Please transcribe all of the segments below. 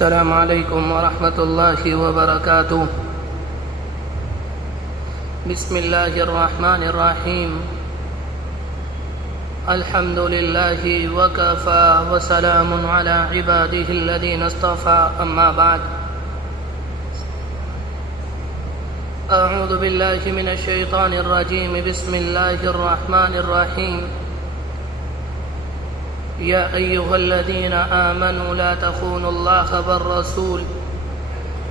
السلام علیکم ورحمۃ اللہ وبرکاتہ۔ بسم اللہ الرحمن الرحیم۔ الحمد للہ وکفی وسلام علی عبادہ الذین اصطفی، اما بعد۔ اعوذ باللہ من الشیطان الرجیم، بسم اللہ الرحمن الرحیم۔ یا ایہا الذین آمنوا لا تخونوا اللہ والرسول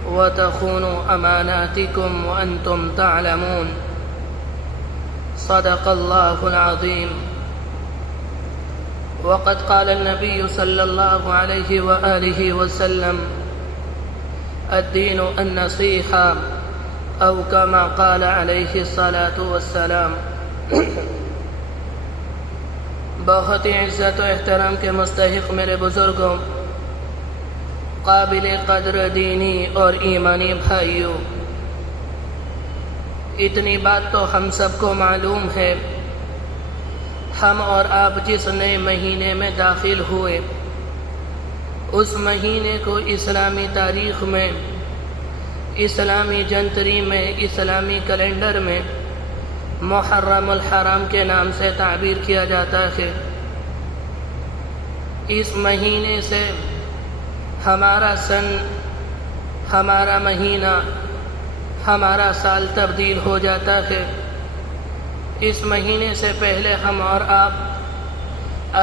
وتخونوا اماناتکم وانتم تعلمون۔ صدق اللہ العظیم۔ وقد قال النبی صلی اللہ علیہ وآلہ وسلم: الدین النصیحہ، او کما قال علیہ الصلاۃ والسلام۔ بہت ہی عزت و احترام کے مستحق میرے بزرگوں، قابل قدر دینی اور ایمانی بھائیوں، اتنی بات تو ہم سب کو معلوم ہے، ہم اور آپ جس نئے مہینے میں داخل ہوئے، اس مہینے کو اسلامی تاریخ میں، اسلامی جنتری میں، اسلامی کیلنڈر میں محرم الحرام کے نام سے تعبیر کیا جاتا ہے۔ اس مہینے سے ہمارا سن، ہمارا مہینہ، ہمارا سال تبدیل ہو جاتا ہے۔ اس مہینے سے پہلے ہم اور آپ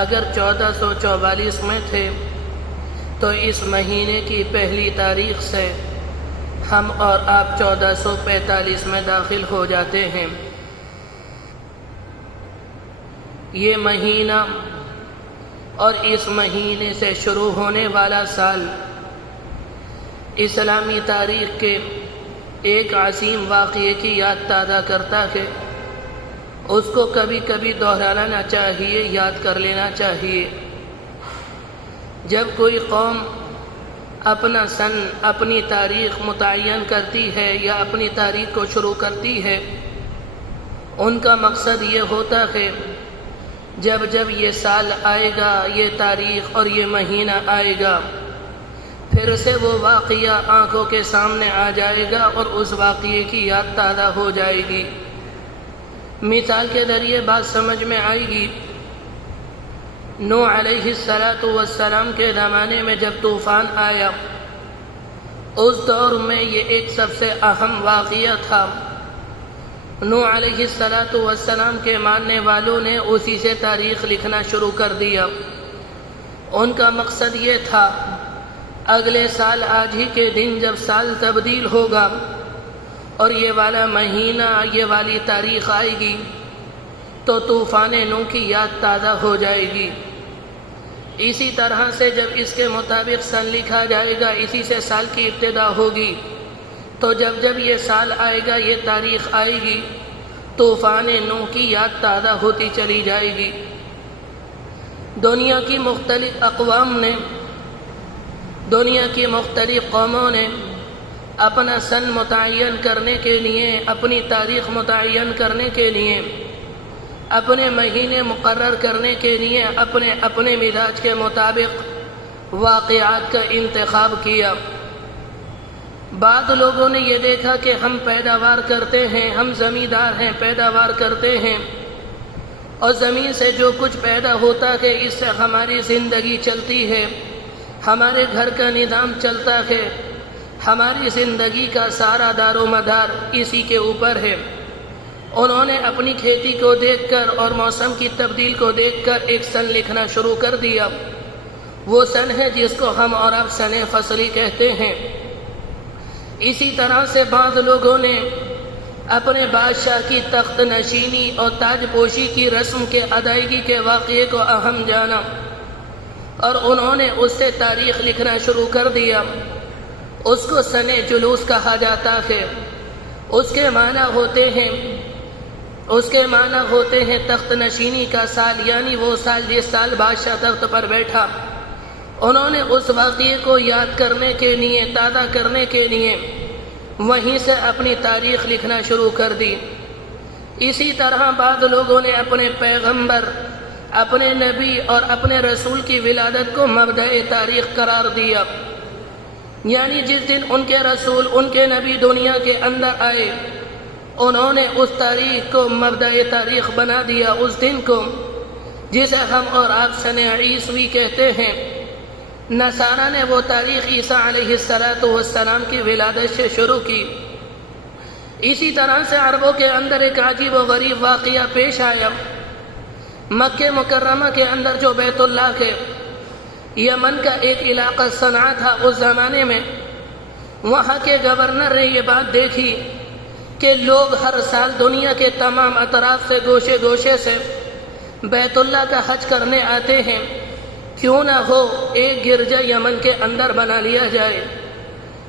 اگر 1444 میں تھے تو اس مہینے کی پہلی تاریخ سے ہم اور آپ 1445 میں داخل ہو جاتے ہیں۔ یہ مہینہ اور اس مہینے سے شروع ہونے والا سال اسلامی تاریخ کے ایک عظیم واقعے کی یاد تازہ کرتا ہے۔ اس کو کبھی کبھی دہرانا چاہیے، یاد کر لینا چاہیے۔ جب کوئی قوم اپنا سن، اپنی تاریخ متعین کرتی ہے یا اپنی تاریخ کو شروع کرتی ہے، ان کا مقصد یہ ہوتا ہے جب جب یہ سال آئے گا، یہ تاریخ اور یہ مہینہ آئے گا، پھر سے وہ واقعہ آنکھوں کے سامنے آ جائے گا اور اس واقعے کی یاد تازہ ہو جائے گی۔ مثال کے ذریعے بات سمجھ میں آئے گی۔ نوح علیہ السلام کے زمانے میں جب طوفان آیا، اس دور میں یہ ایک سب سے اہم واقعہ تھا۔ نوح علیہ السلام کے ماننے والوں نے اسی سے تاریخ لکھنا شروع کر دیا۔ ان کا مقصد یہ تھا اگلے سال آج ہی کے دن جب سال تبدیل ہوگا اور یہ والا مہینہ، یہ والی تاریخ آئے گی تو طوفان نوح کی یاد تازہ ہو جائے گی۔ اسی طرح سے جب اس کے مطابق سن لکھا جائے گا، اسی سے سال کی ابتدا ہوگی، تو جب جب یہ سال آئے گا، یہ تاریخ آئے گی، طوفان نوح کی یاد تازہ ہوتی چلی جائے گی۔ دنیا کی مختلف اقوام نے، دنیا کی مختلف قوموں نے اپنا سن متعین کرنے کے لیے، اپنی تاریخ متعین کرنے کے لیے، اپنے مہینے مقرر کرنے کے لیے اپنے مزاج کے مطابق واقعات کا انتخاب کیا۔ بعض لوگوں نے یہ دیکھا کہ ہم پیداوار کرتے ہیں، ہم زمیندار ہیں، پیداوار کرتے ہیں، اور زمین سے جو کچھ پیدا ہوتا ہے اس سے ہماری زندگی چلتی ہے، ہمارے گھر کا نظام چلتا ہے، ہماری زندگی کا سارا دار و مدار اسی کے اوپر ہے۔ انہوں نے اپنی کھیتی کو دیکھ کر اور موسم کی تبدیل کو دیکھ کر ایک سن لکھنا شروع کر دیا۔ وہ سن ہے جس کو ہم اور آپ سن فصلی کہتے ہیں۔ اسی طرح سے بعض لوگوں نے اپنے بادشاہ کی تخت نشینی اور تاج پوشی کی رسم کے ادائیگی کے واقعے کو اہم جانا اور انہوں نے اس سے تاریخ لکھنا شروع کر دیا۔ اس کو سن جلوس کہا جاتا ہے۔ اس کے معنی ہوتے ہیں تخت نشینی کا سال، یعنی وہ سال جس سال بادشاہ تخت پر بیٹھا۔ انہوں نے اس واقعے کو یاد کرنے کے لیے، تازہ کرنے کے لیے وہیں سے اپنی تاریخ لکھنا شروع کر دی۔ اسی طرح بعض لوگوں نے اپنے پیغمبر، اپنے نبی اور اپنے رسول کی ولادت کو مبدأ تاریخ قرار دیا۔ یعنی جس دن ان کے رسول، ان کے نبی دنیا کے اندر آئے، انہوں نے اس تاریخ کو مبدأ تاریخ بنا دیا، اس دن کو جسے ہم اور آپ سن عیسوی کہتے ہیں۔ نصارہ نے وہ تاریخ عیسیٰ علیہ السلام کی ولادت سے شروع کی۔ اسی طرح سے عربوں کے اندر ایک عجیب و غریب واقعہ پیش آیا۔ مکہ مکرمہ کے اندر جو بیت اللہ کے یمن کا ایک علاقہ صنعاء تھا، اس زمانے میں وہاں کے گورنر نے یہ بات دیکھی کہ لوگ ہر سال دنیا کے تمام اطراف سے، گوشے گوشے سے بیت اللہ کا حج کرنے آتے ہیں، کیوں نہ ہو ایک گرجا یمن کے اندر بنا لیا جائے،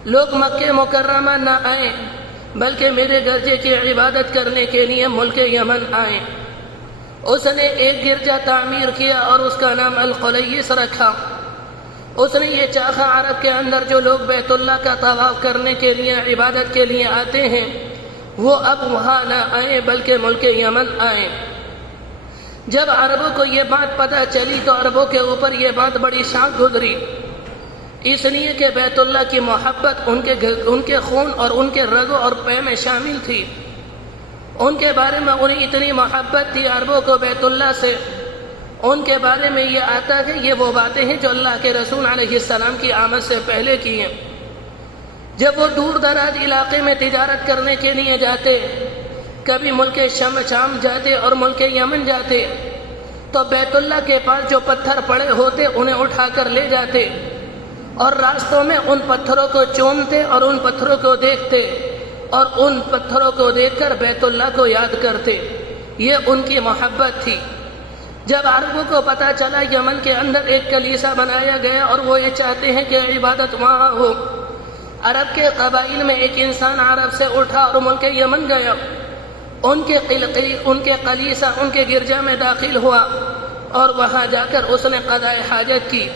لوگ مکہ مکرمہ نہ آئیں بلکہ میرے گرجے کی عبادت کرنے کے لیے ملک یمن آئیں۔ اس نے ایک گرجا تعمیر کیا اور اس کا نام القلیس رکھا۔ اس نے یہ چاہا عرب کے اندر جو لوگ بیت اللہ کا طواف کرنے کے لیے، عبادت کے لیے آتے ہیں، وہ اب وہاں نہ آئیں بلکہ ملک یمن آئیں۔ جب عربوں کو یہ بات پتہ چلی تو عربوں کے اوپر یہ بات بڑی شاک گزری، اس لیے کہ بیت اللہ کی محبت ان کے خون اور ان کے رگوں اور پے میں شامل تھی۔ ان کے بارے میں انہیں اتنی محبت تھی عربوں کو بیت اللہ سے، ان کے بارے میں یہ آتا ہے یہ وہ باتیں ہیں جو اللہ کے رسول علیہ السلام کی آمد سے پہلے کی ہیں۔ جب وہ دور دراز علاقے میں تجارت کرنے کے لیے جاتے، کبھی ملک شام جاتے اور ملک یمن جاتے، تو بیت اللہ کے پاس جو پتھر پڑے ہوتے انہیں اٹھا کر لے جاتے اور راستوں میں ان پتھروں کو چومتے اور ان پتھروں کو دیکھتے اور ان پتھروں کو دیکھ کر بیت اللہ کو یاد کرتے۔ یہ ان کی محبت تھی۔ جب عربوں کو پتہ چلا یمن کے اندر ایک کلیسا بنایا گیا اور وہ یہ چاہتے ہیں کہ عبادت وہاں ہو، عرب کے قبائل میں ایک انسان عرب سے اٹھا اور ملک یمن گیا، ان کے کلیسا، ان کے گرجا میں داخل ہوا اور وہاں جا کر اس نے قضاء حاجت کی۔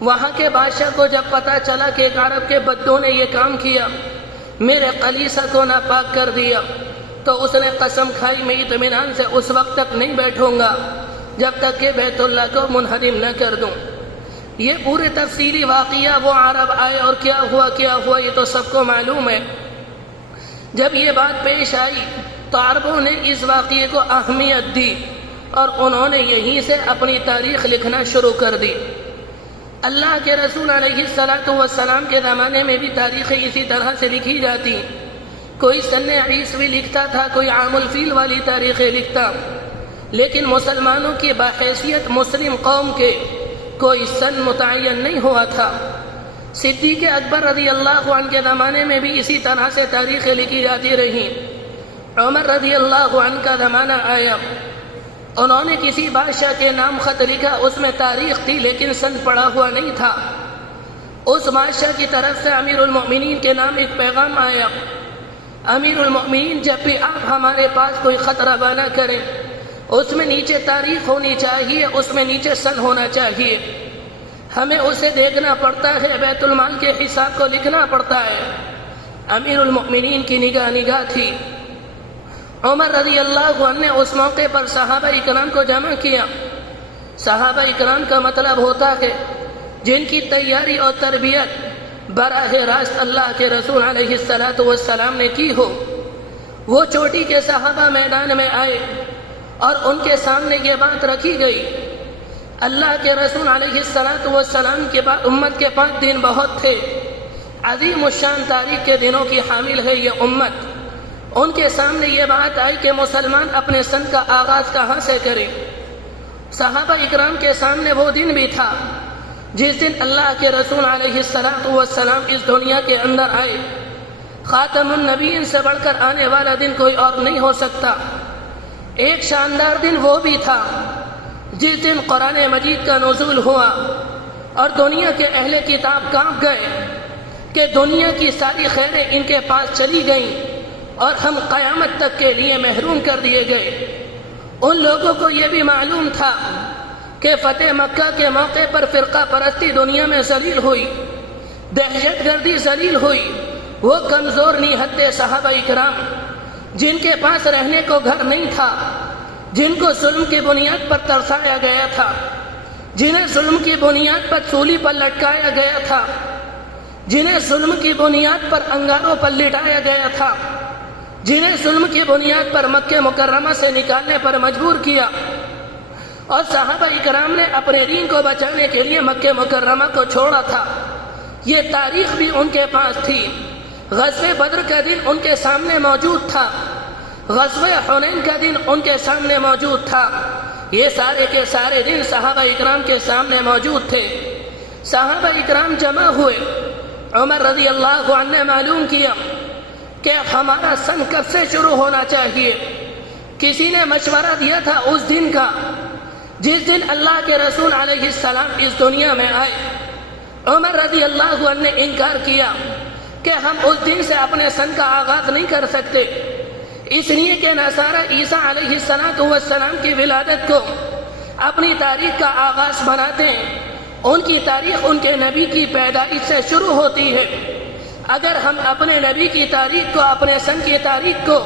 وہاں کے بادشاہ کو جب پتہ چلا کہ ایک عرب کے بدو نے یہ کام کیا، میرے کلیسا کو ناپاک کر دیا، تو اس نے قسم کھائی میں اطمینان سے اس وقت تک نہیں بیٹھوں گا جب تک کہ بیت اللہ کو منہدم نہ کر دوں۔ یہ پورے تفصیلی واقعہ وہ عرب آئے اور کیا ہوا یہ تو سب کو معلوم ہے۔ جب یہ بات پیش آئی تو عربوں نے اس واقعے کو اہمیت دی اور انہوں نے یہیں سے اپنی تاریخ لکھنا شروع کر دی۔ اللہ کے رسول علیہ السلام کے زمانے میں بھی تاریخیں اسی طرح سے لکھی جاتی، کوئی سن عیسوی لکھتا تھا، کوئی عام الفیل والی تاریخیں لکھتا، لیکن مسلمانوں کی بحیثیت مسلم قوم کے کوئی سن متعین نہیں ہوا تھا۔ صدیق اکبر رضی اللہ عنہ کے زمانے میں بھی اسی طرح سے تاریخیں لکھی جاتی رہیں۔ عمر رضی اللہ عنہ کا زمانہ آیا، انہوں نے کسی بادشاہ کے نام خط لکھا، اس میں تاریخ تھی لیکن سن پڑا ہوا نہیں تھا۔ اس بادشاہ کی طرف سے امیر المؤمنین کے نام ایک پیغام آیا، امیر المؤمنین جب بھی آپ ہمارے پاس کوئی خط روانہ کریں اس میں نیچے تاریخ ہونی چاہیے، اس میں نیچے سن ہونا چاہیے، ہمیں اسے دیکھنا پڑتا ہے، بیت المال کے حساب کو لکھنا پڑتا ہے۔ امیر المؤمنین کی نگاہ تھی۔ عمر رضی اللہ عنہ نے اس موقع پر صحابہ اکرام کو جمع کیا۔ صحابہ اکرام کا مطلب ہوتا ہے جن کی تیاری اور تربیت براہ راست اللہ کے رسول علیہ السلام نے کی ہو۔ وہ چوٹی کے صحابہ میدان میں آئے اور ان کے سامنے یہ بات رکھی گئی، اللہ کے رسول علیہ السلام کے بعد امت کے 5 دن بہت تھے، عظیم الشان تاریخ کے دنوں کی حامل ہے یہ امت۔ ان کے سامنے یہ بات آئی کہ مسلمان اپنے سن کا آغاز کہاں سے کریں۔ صحابہ اکرام کے سامنے وہ دن بھی تھا جس دن اللہ کے رسول علیہ السلام اس دنیا کے اندر آئے۔ خاتم النبیین سے بڑھ کر آنے والا دن کوئی اور نہیں ہو سکتا۔ ایک شاندار دن وہ بھی تھا جس دن قرآن مجید کا نزول ہوا اور دنیا کے اہل کتاب کانپ گئے کہ دنیا کی ساری خیریں ان کے پاس چلی گئیں اور ہم قیامت تک کے لیے محروم کر دیے گئے۔ ان لوگوں کو یہ بھی معلوم تھا کہ فتح مکہ کے موقع پر فرقہ پرستی دنیا میں ذلیل ہوئی، دہشت گردی ذلیل ہوئی۔ وہ کمزور نہتے صحابہ اکرام جن کے پاس رہنے کو گھر نہیں تھا، جن کو ظلم کی بنیاد پر ترسایا گیا تھا، جنہیں ظلم کی بنیاد پر سولی پر لٹکایا گیا تھا، جنہیں ظلم کی بنیاد پر انگاروں پر لٹایا گیا تھا، جنہیں ظلم کی بنیاد پر مکہ مکرمہ سے نکالنے پر مجبور کیا، اور صحابہ اکرام نے اپنے دین کو بچانے کے لیے مکہ مکرمہ کو چھوڑا تھا۔ یہ تاریخ بھی ان کے پاس تھی۔ غزوہ بدر کا دن ان کے سامنے موجود تھا، غزوہ حنین کا دن ان کے سامنے موجود تھا۔ یہ سارے کے سارے دن صحابہ اکرام کے سامنے موجود تھے۔ صحابہ اکرام جمع ہوئے، عمر رضی اللہ عنہ نے معلوم کیا کہ ہمارا سن کب سے شروع ہونا چاہیے۔ کسی نے مشورہ دیا تھا اس دن کا جس دن اللہ کے رسول علیہ السلام اس دنیا میں آئے۔ عمر رضی اللہ عنہ نے انکار کیا کہ ہم اس دن سے اپنے سن کا آغاز نہیں کر سکتے، اس لیے کہ نصارہ عیسیٰ علیہ السلام کی ولادت کو اپنی تاریخ کا آغاز بناتے ہیں۔ ان کی تاریخ ان کے نبی کی پیدائش سے شروع ہوتی ہے۔ اگر ہم اپنے نبی کی تاریخ کو، اپنے سن کی تاریخ کو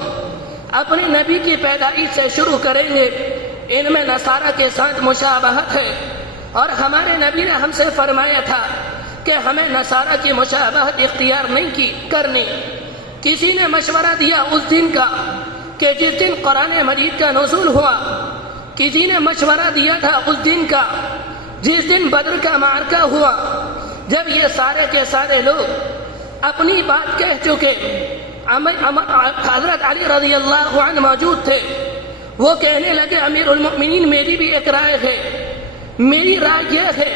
اپنے نبی کی پیدائش سے شروع کریں گے، ان میں نصارہ کے ساتھ مشابہت ہے، اور ہمارے نبی نے ہم سے فرمایا تھا کہ ہمیں نصارہ کی مشابہت اختیار نہیں کرنی۔ کسی نے مشورہ دیا اس دن کا کہ جس دن قرآن مجید کا نزول ہوا، کسی نے مشورہ دیا تھا اس دن کا جس دن بدر کا معرکہ ہوا، جب یہ سارے کے سارے لوگ اپنی بات کہہ چکے۔ حضرت علی رضی اللہ عنہ موجود تھے، وہ کہنے لگے امیر المؤمنین میری بھی ایک رائے ہے، میری رائے یہ ہے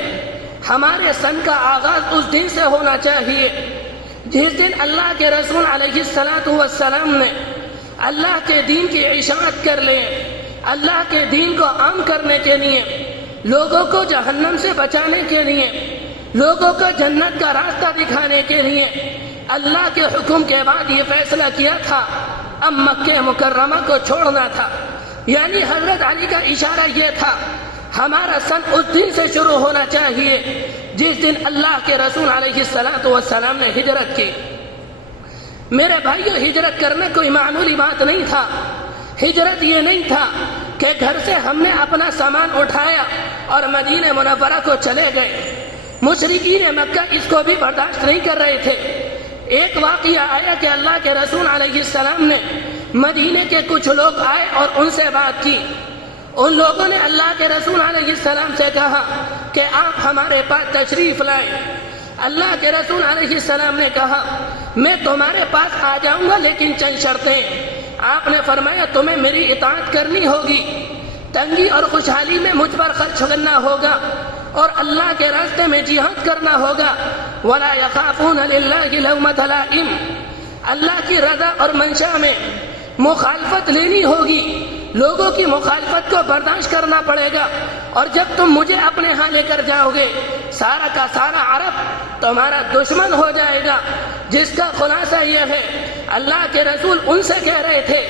ہمارے سن کا آغاز اس دن سے ہونا چاہیے جس دن اللہ کے رسول علیہ السلام نے اللہ کے دین کی اشاعت کر لیں، اللہ کے دین کو عام کرنے کے لیے، لوگوں کو جہنم سے بچانے کے لیے، لوگوں کو جنت کا راستہ دکھانے کے لیے اللہ کے حکم کے بعد یہ فیصلہ کیا تھا اب مکہ مکرمہ کو چھوڑنا تھا۔ یعنی حضرت علی کا اشارہ یہ تھا ہمارا سن اس دن سے شروع ہونا چاہیے جس دن اللہ کے رسول علیہ السلام نے ہجرت کی۔ میرے بھائیو، ہجرت کرنا کوئی معمولی بات نہیں تھا۔ ہجرت یہ نہیں تھا کہ گھر سے ہم نے اپنا سامان اٹھایا اور مدینہ منورہ کو چلے گئے۔ مشرکین مکہ اس کو بھی برداشت نہیں کر رہے تھے۔ ایک واقعہ آیا کہ اللہ کے رسول علیہ السلام نے مدینے کے کچھ لوگ آئے اور ان سے بات کی۔ ان لوگوں نے اللہ کے رسول علیہ السلام سے کہا کہ آپ ہمارے پاس تشریف لائیں۔ اللہ کے رسول علیہ السلام نے کہا میں تمہارے پاس آ جاؤں گا لیکن چند شرطیں۔ آپ نے فرمایا تمہیں میری اطاعت کرنی ہوگی، تنگی اور خوشحالی میں مجھ پر خرچ کرنا ہوگا، اور اللہ کے راستے میں جہاد کرنا ہوگا۔ وَلَا يَخَافُونَ لِلَّهِ لَوْمَةَ لَائِمٍ، اللہ کی رضا اور منشا میں مخالفت لینی ہوگی، لوگوں کی مخالفت کو برداشت کرنا پڑے گا۔ اور جب تم مجھے اپنے ہاں لے کر جاؤ گے سارا کا سارا عرب تمہارا دشمن ہو جائے گا، جس کا خلاصہ یہ ہے اللہ کے رسول ان سے کہہ رہے تھے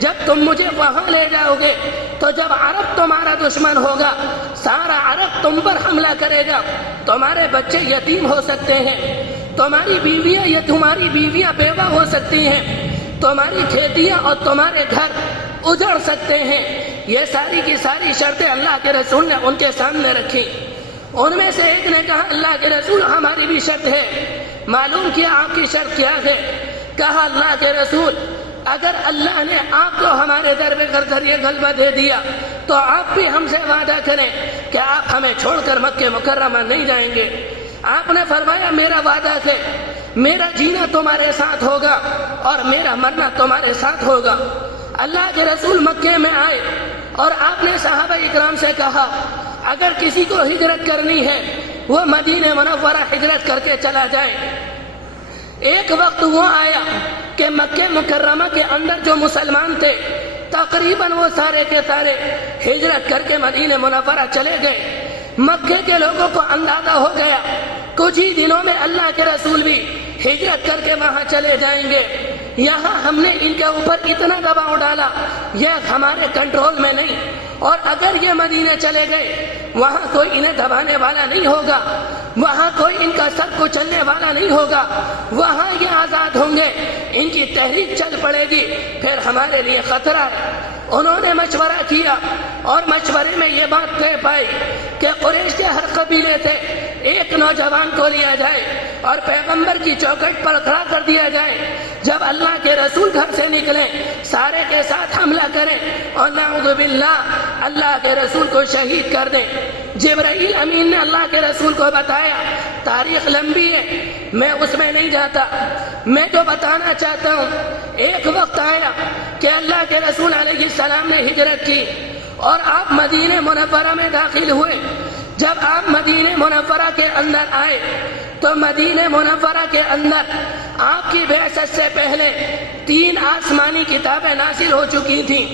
جب تم مجھے وہاں لے جاؤ گے تو جب عرب تمہارا دشمن ہوگا سارا عرب تم پر حملہ کرے گا، تمہارے بچے یتیم ہو سکتے ہیں، تمہاری بیویاں یا تمہاری بیویاں بیوہ ہو سکتی ہیں، تمہاری کھیتیاں اور تمہارے گھر اجڑ سکتے ہیں۔ یہ ساری کی ساری شرطیں اللہ کے رسول نے ان کے سامنے رکھی۔ ان میں سے ایک نے کہا اللہ کے رسول ہماری بھی شرط ہے۔ معلوم کیا آپ کی شرط کیا ہے؟ کہا اللہ کے رسول اگر اللہ نے آپ کو ہمارے در پہ ذریعے غلبہ دے دیا تو آپ بھی ہم سے وعدہ کریں کہ آپ ہمیں چھوڑ کر مکہ مکرمہ نہیں جائیں گے۔ آپ نے فرمایا میرا وعدہ ہے، میرا جینا تمہارے ساتھ ہوگا اور میرا مرنا تمہارے ساتھ ہوگا۔ اللہ کے رسول مکے میں آئے اور آپ نے صحابہ اکرام سے کہا اگر کسی کو ہجرت کرنی ہے وہ مدینہ منورہ ہجرت کر کے چلا جائے۔ ایک وقت وہ آیا کہ مکہ مکرمہ کے اندر جو مسلمان تھے تقریباً وہ سارے کے سارے ہجرت کر کے مدینہ منورہ چلے گئے۔ مکے کے لوگوں کو اندازہ ہو گیا کچھ ہی دنوں میں اللہ کے رسول بھی ہجرت کر کے وہاں چلے جائیں گے، یہاں ہم نے ان کے اوپر اتنا دباؤ ڈالا یہ ہمارے کنٹرول میں نہیں، اور اگر یہ مدینہ چلے گئے وہاں کوئی انہیں دبانے والا نہیں ہوگا۔ وہاں کوئی ان کا سر کچلنے والا نہیں ہوگا، وہاں یہ آزاد ہوں گے، ان کی تحریک چل پڑے گی، پھر ہمارے لیے خطرہ ہے۔ انہوں نے مشورہ کیا اور مشورے میں یہ بات طے پائی کہ قریش کے ہر قبیلے سے ایک نوجوان کو لیا جائے اور پیغمبر کی چوکھٹ پر کھڑا کر دیا جائے، جب اللہ کے رسول گھر سے نکلیں سارے کے ساتھ حملہ کریں اور نعوذ باللہ اللہ کے رسول کو شہید کر دیں۔ جبرائیل امین نے اللہ کے رسول کو بتایا، تاریخ لمبی ہے، میں اس میں نہیں جاتا، میں جو بتانا چاہتا ہوں، ایک وقت آیا کہ اللہ کے رسول علیہ السلام نے ہجرت کی اور آپ مدینہ منورہ میں داخل ہوئے۔ جب آپ مدینہ منورہ کے اندر آئے تو مدینہ منورہ کے اندر آپ کی بعثت سے پہلے 3 آسمانی کتابیں نازل ہو چکی تھیں،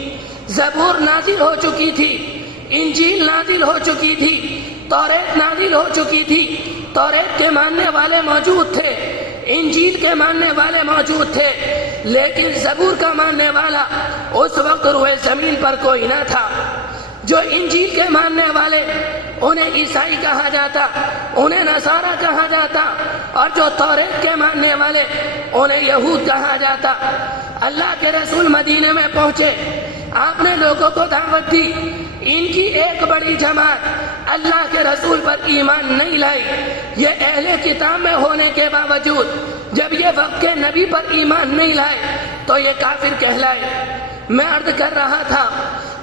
زبور نازل ہو چکی تھی، انجیل نازل ہو چکی تھی، توریت نازل ہو چکی تھی۔ توریت کے ماننے والے موجود تھے، انجیل کے ماننے والے موجود تھے، لیکن زبور کا ماننے والا اس وقت روئے زمین پر کوئی نہ تھا۔ جو انجیل کے ماننے والے انہیں عیسائی کہا جاتا، انہیں نصارہ کہا جاتا، اور جو توریت کے ماننے والے انہیں یہود کہا جاتا۔ اللہ کے رسول مدینے میں پہنچے، آپ نے لوگوں کو دعوت دی، ان کی ایک بڑی جماعت اللہ کے رسول پر ایمان نہیں لائی۔ یہ اہل کتاب میں ہونے کے باوجود جب یہ وقت کے نبی پر ایمان نہیں لائے تو یہ کافر کہلائے۔ میں عرض کر رہا تھا،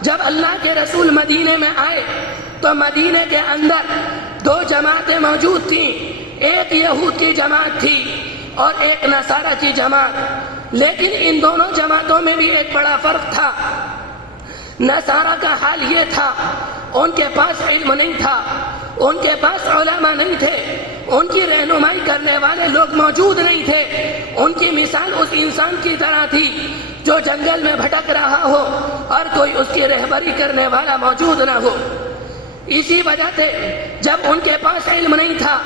جب اللہ کے رسول مدینے میں آئے تو مدینے کے اندر 2 جماعتیں موجود تھیں، ایک یہود کی جماعت تھی اور ایک نصارہ کی جماعت، لیکن ان دونوں جماعتوں میں بھی ایک بڑا فرق تھا۔ نصارہ کا حال یہ تھا، ان کے پاس علم نہیں تھا، ان کے پاس علماء نہیں تھے، ان کی رہنمائی کرنے والے لوگ موجود نہیں تھے۔ ان کی مثال اس انسان کی طرح تھی جو جنگل میں بھٹک رہا ہو اور کوئی اس کی رہبری کرنے والا موجود نہ ہو۔ اسی وجہ سے جب ان کے پاس علم نہیں تھا،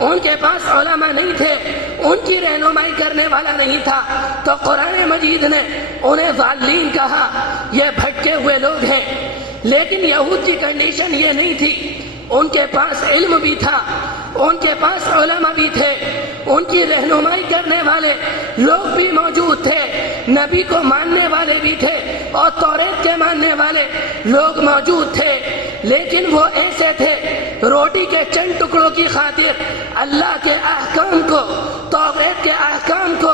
ان کے پاس علماء نہیں تھے، ان کی رہنمائی کرنے والا نہیں تھا، تو قرآن مجید نے انہیں ضالین کہا، یہ بھٹکے ہوئے لوگ ہیں۔ لیکن یہود کی کنڈیشن یہ نہیں تھی، ان کے پاس علم بھی تھا، ان کے پاس علماء بھی تھے، ان کی رہنمائی کرنے والے لوگ بھی موجود تھے، نبی کو ماننے والے بھی تھے اور توریت کے ماننے والے لوگ موجود تھے، لیکن وہ ایسے تھے روٹی کے چند ٹکڑوں کی خاطر اللہ کے احکام کو، توریت کے احکام کو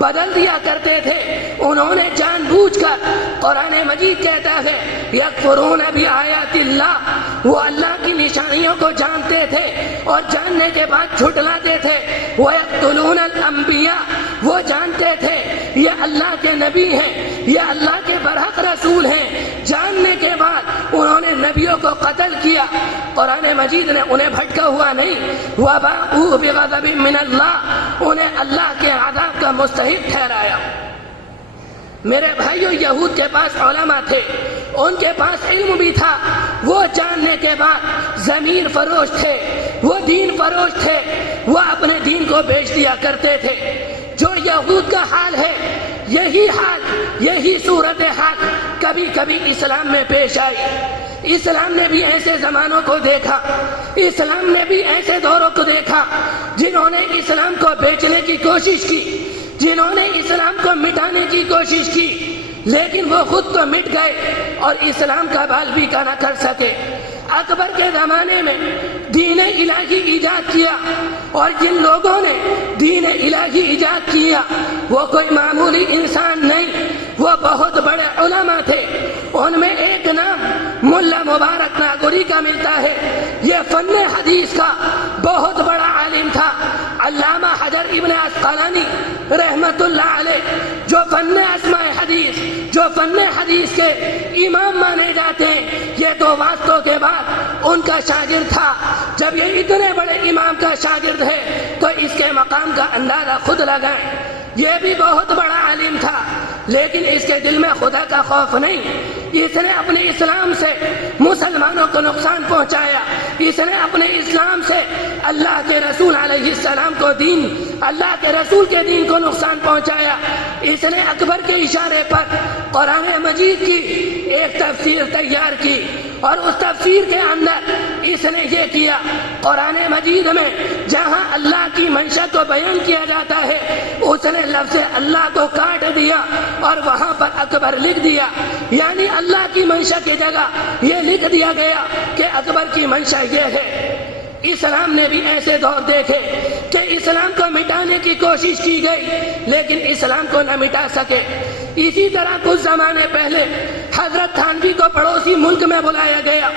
بدل دیا کرتے تھے۔ انہوں نے جان بوجھ کر، قرآن مجید کہتا ہے یکفرون بآیات اللہ، وہ اللہ کی نشانیوں کو جانتے تھے اور جاننے کے بعد جھٹلاتے تھے۔ وَيَقْتُلُونَ الْأَنْبِيَاءَ، وہ جانتے تھے یہ اللہ کے نبی ہیں، یہ اللہ کے برحق رسول ہیں، جاننے کے بعد انہوں نے نبیوں کو قتل کیا۔ قرآن مجید نے انہیں بھٹکا ہوا نہیں، وَبَاءُوا بِغَضَبٍ مِّنَ اللَّهِ، انہیں اللہ کے عذاب کا مستحق ٹھہرایا۔ میرے بھائیوں، یہود کے پاس علماء تھے، ان کے پاس علم بھی تھا، وہ جاننے کے بعد ضمیر فروش تھے، وہ دین فروش تھے، وہ اپنے دین کو بیچ دیا کرتے تھے۔ جو یہود کا حال ہے، یہی حال، یہی صورتحال کبھی کبھی اسلام میں پیش آئی۔ اسلام نے بھی ایسے زمانوں کو دیکھا، اسلام نے بھی ایسے دوروں کو دیکھا جنہوں نے اسلام کو بیچنے کی کوشش کی، جنہوں نے اسلام کو مٹانے کی کوشش کی، لیکن وہ خود تو مٹ گئے اور اسلام کا بال بھی نہ کر سکے۔ اکبر کے زمانے میں دین الہی ایجاد کیا، اور جن لوگوں نے دین الہی ایجاد کیا وہ کوئی معمولی انسان نہیں، وہ بہت بڑے علماء تھے۔ ان میں ایک نام ملا مبارک ناگوری کا ملتا ہے، یہ فن حدیث کا بہت بڑا عالم تھا۔ علامہ حجر ابن عسقلانی رحمت اللہ علیہ، جو فن اسماء حدیث، جو فن حدیث کے امام مانے جاتے ہیں، یہ 2 واسطوں کے بعد ان کا شاگرد تھا۔ جب یہ اتنے بڑے امام کا شاگرد ہے تو اس کے مقام کا اندازہ خود لگائیں۔ یہ بھی بہت بڑا عالم تھا، لیکن اس کے دل میں خدا کا خوف نہیں۔ اس نے اپنے اسلام سے مسلمانوں کو نقصان پہنچایا، اس نے اپنے اسلام سے اللہ کے رسول علیہ السلام کو دین، اللہ کے رسول کے دین کو نقصان پہنچایا۔ اس نے اکبر کے اشارے پر قرآن مجید کی ایک تفسیر تیار کی، اور اس تفسیر کے اندر اس نے یہ کیا، قرآن مجید میں جہاں اللہ کی منشا کو بیان کیا جاتا ہے اس نے لفظ اللہ کو کاٹ دیا اور وہاں پر اکبر لکھ دیا، یعنی اللہ کی منشا کی جگہ یہ لکھ دیا گیا کہ اکبر کی منشا یہ ہے۔ اسلام نے بھی ایسے دور دیکھے کہ اسلام کو مٹانے کی کوشش کی گئی لیکن اسلام کو نہ مٹا سکے۔ اسی طرح کچھ زمانے پہلے حضرت تھانوی کو پڑوسی ملک میں بلایا گیا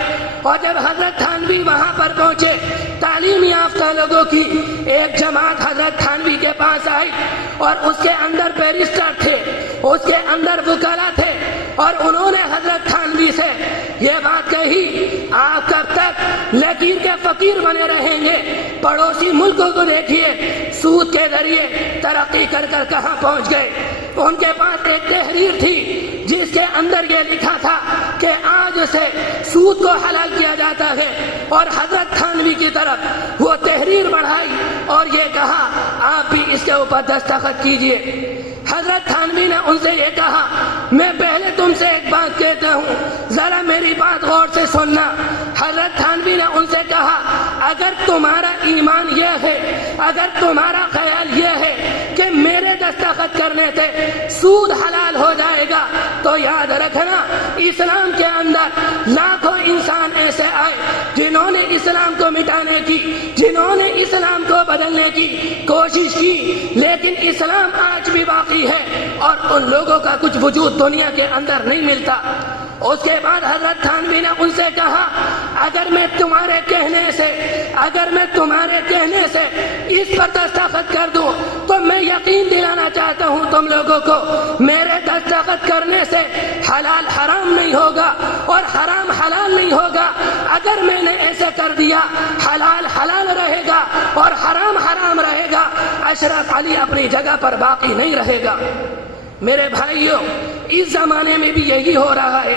اور جب حضرت تھانوی وہاں پر پہنچے تعلیم یافتہ لوگوں کی ایک جماعت حضرت تھانوی کے پاس آئی اور اس کے اندر بیرسٹر تھے، اس کے اندر وکلا تھے اور انہوں نے حضرت تھانوی سے یہ بات کہی، آپ کب تک لکیر کے فقیر بنے رہیں گے؟ پڑوسی ملکوں کو دیکھیے سود کے ذریعے ترقی کر کر کہاں پہنچ گئے۔ ان کے پاس ایک تحریر تھی جس کے اندر یہ لکھا تھا کہ آج سے سود کو حلال کیا جاتا ہے، اور حضرت تھانوی کی طرف وہ تحریر بڑھائی اور یہ کہا آپ بھی اس کے اوپر دستخط کیجئے۔ حضرت تھانوی نے ان سے یہ کہا میں پہلے تم سے ایک بات کہتا ہوں، ذرا میری بات غور سے سننا۔ حضرت تھانوی نے ان سے کہا اگر تمہارا ایمان یہ ہے، اگر تمہارا خیال یہ ہے کہ میرے دستخط کرنے سے سود حلال ہو جائے گا تو یاد رکھنا اسلام کے اندر لاکھوں انسان ایسے آئے جنہوں نے اسلام کو مٹانے کی، جنہوں نے اسلام کو بدلنے کی کوشش کی، لیکن اسلام آج بھی باقی ہے اور ان لوگوں کا کچھ وجود دنیا کے اندر نہیں ملتا۔ اس کے بعد حضرت تھانوی نے ان سے کہا اگر میں تمہارے کہنے سے اس پر دستخط کر دوں تو میں یقین دلانا چاہتا ہوں تم لوگوں کو میرے دستخط کرنے سے حلال حرام نہیں ہوگا اور حرام حلال نہیں ہوگا۔ اگر میں نے ایسے کر دیا حلال حلال رہے گا اور حرام حرام رہے گا، اشرف علی اپنی جگہ پر باقی نہیں رہے گا۔ میرے بھائیوں اس زمانے میں بھی یہی ہو رہا ہے۔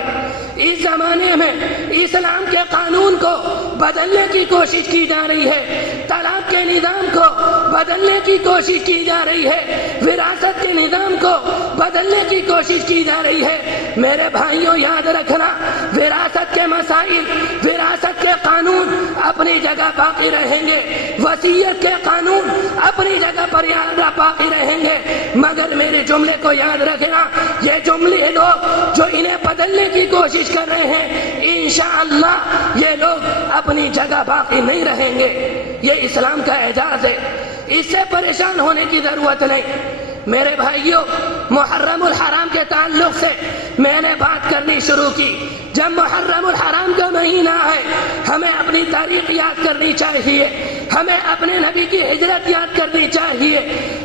اس زمانے میں اسلام کے قانون کو بدلنے کی کوشش کی جا رہی ہے، طلاق کے نظام کو بدلنے کی کوشش کی جا رہی ہے، وراثت کے نظام کو بدلنے کی کوشش کی جا رہی ہے۔ میرے بھائیوں یاد رکھنا وراثت کے مسائل، وراثت کے قانون اپنی جگہ باقی رہیں گے، وصیت کے قانون اپنی جگہ پر باقی رہیں گے، مگر میرے جملے کو یاد رکھنا یہ جملے لوگ جو انہیں بدلنے کی کوشش کر رہے ہیں انشاءاللہ یہ لوگ اپنی جگہ باقی نہیں رہیں گے۔ یہ اسلام کا اعجاز ہے، اس سے پریشان ہونے کی ضرورت نہیں۔ میرے بھائیوں محرم الحرام کے تعلق سے میں نے بات کرنی شروع کی۔ جب محرم الحرام کا مہینہ ہے ہمیں اپنی تاریخ یاد کرنی چاہیے، ہمیں اپنے نبی کی ہجرت یاد کرنی چاہیے،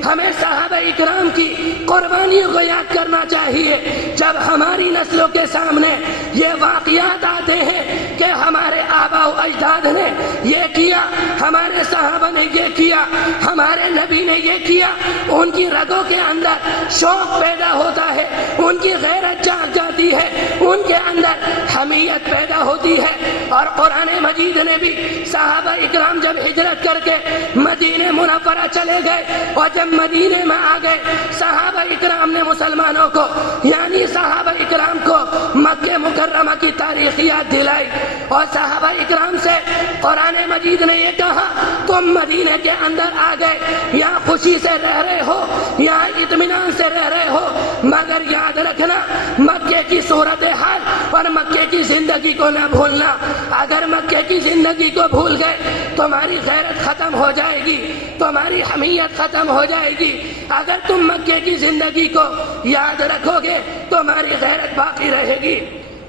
ہمیں صحابہ اکرام کی قربانیوں کو یاد کرنا چاہیے۔ جب ہماری نسلوں کے سامنے یہ واقعات آتے ہیں کہ ہمارے آبا و اجداد نے یہ کیا، ہمارے صحابہ نے یہ کیا، ہمارے نبی نے یہ کیا، ان کی رگوں کے اندر شوق پیدا ہوتا ہے، ان کی غیرت جاگ جاتی ہے، ان کے اندر حمیت پیدا ہوتی ہے۔ اور قرآن مجید نے بھی صحابہ اکرام جب ہجرت کر کے مدینہ منورہ چلے گئے اور جب مدینے میں آ گئے صحابہ اکرام نے مسلمانوں کو یعنی صحابہ اکرام کو مکہ مکرمہ کی تاریخ یاد دلائی، اور صحابہ اکرام سے قرآن مجید نے یہ کہا تم مدینے کے اندر آ گئے، یہاں خوشی سے رہ رہے ہو، یہاں اطمینان سے رہ رہے ہو، مگر یاد رکھنا مکے کی صورتحال اور مکے کی زندگی کو نہ بھولنا۔ اگر مکے کی زندگی کو بھول گئے تمہاری غیرت ختم ہو جائے گی، تمہاری حمیت ختم ہو جائے گی۔ اگر تم مکے کی زندگی کو یاد رکھو گے تمہاری غیرت باقی رہے گی۔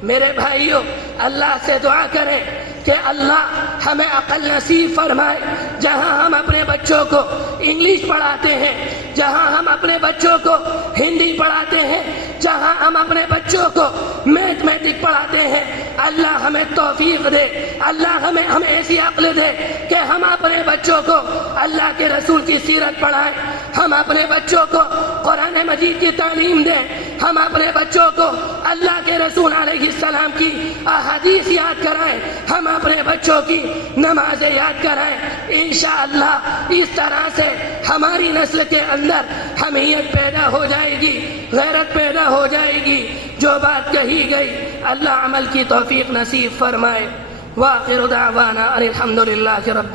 میرے بھائیوں اللہ سے دعا کریں کہ اللہ ہمیں عقل نصیب فرمائے۔ جہاں ہم اپنے بچوں کو انگلش پڑھاتے ہیں، جہاں ہم اپنے بچوں کو ہندی پڑھاتے ہیں، جہاں ہم اپنے بچوں کو میتھمیٹک پڑھاتے ہیں، اللہ ہمیں توفیق دے، اللہ ہمیں ایسی عقل دے کہ ہم اپنے بچوں کو اللہ کے رسول کی سیرت پڑھائیں، ہم اپنے بچوں کو قرآن مجید کی تعلیم دیں، ہم اپنے بچوں کو اللہ کے رسول علیہ السلام کی احادیث یاد کرائیں، ہم اپنے بچوں کی نمازیں یاد کرائیں۔ انشاءاللہ اس طرح سے ہماری نسل کے اندر حمیت پیدا ہو جائے گی، غیرت پیدا ہو جائے گی۔ جو بات کہی گئی اللہ عمل کی توفیق نصیب فرمائے۔ وآخر دعوانا ان الحمد للہ رب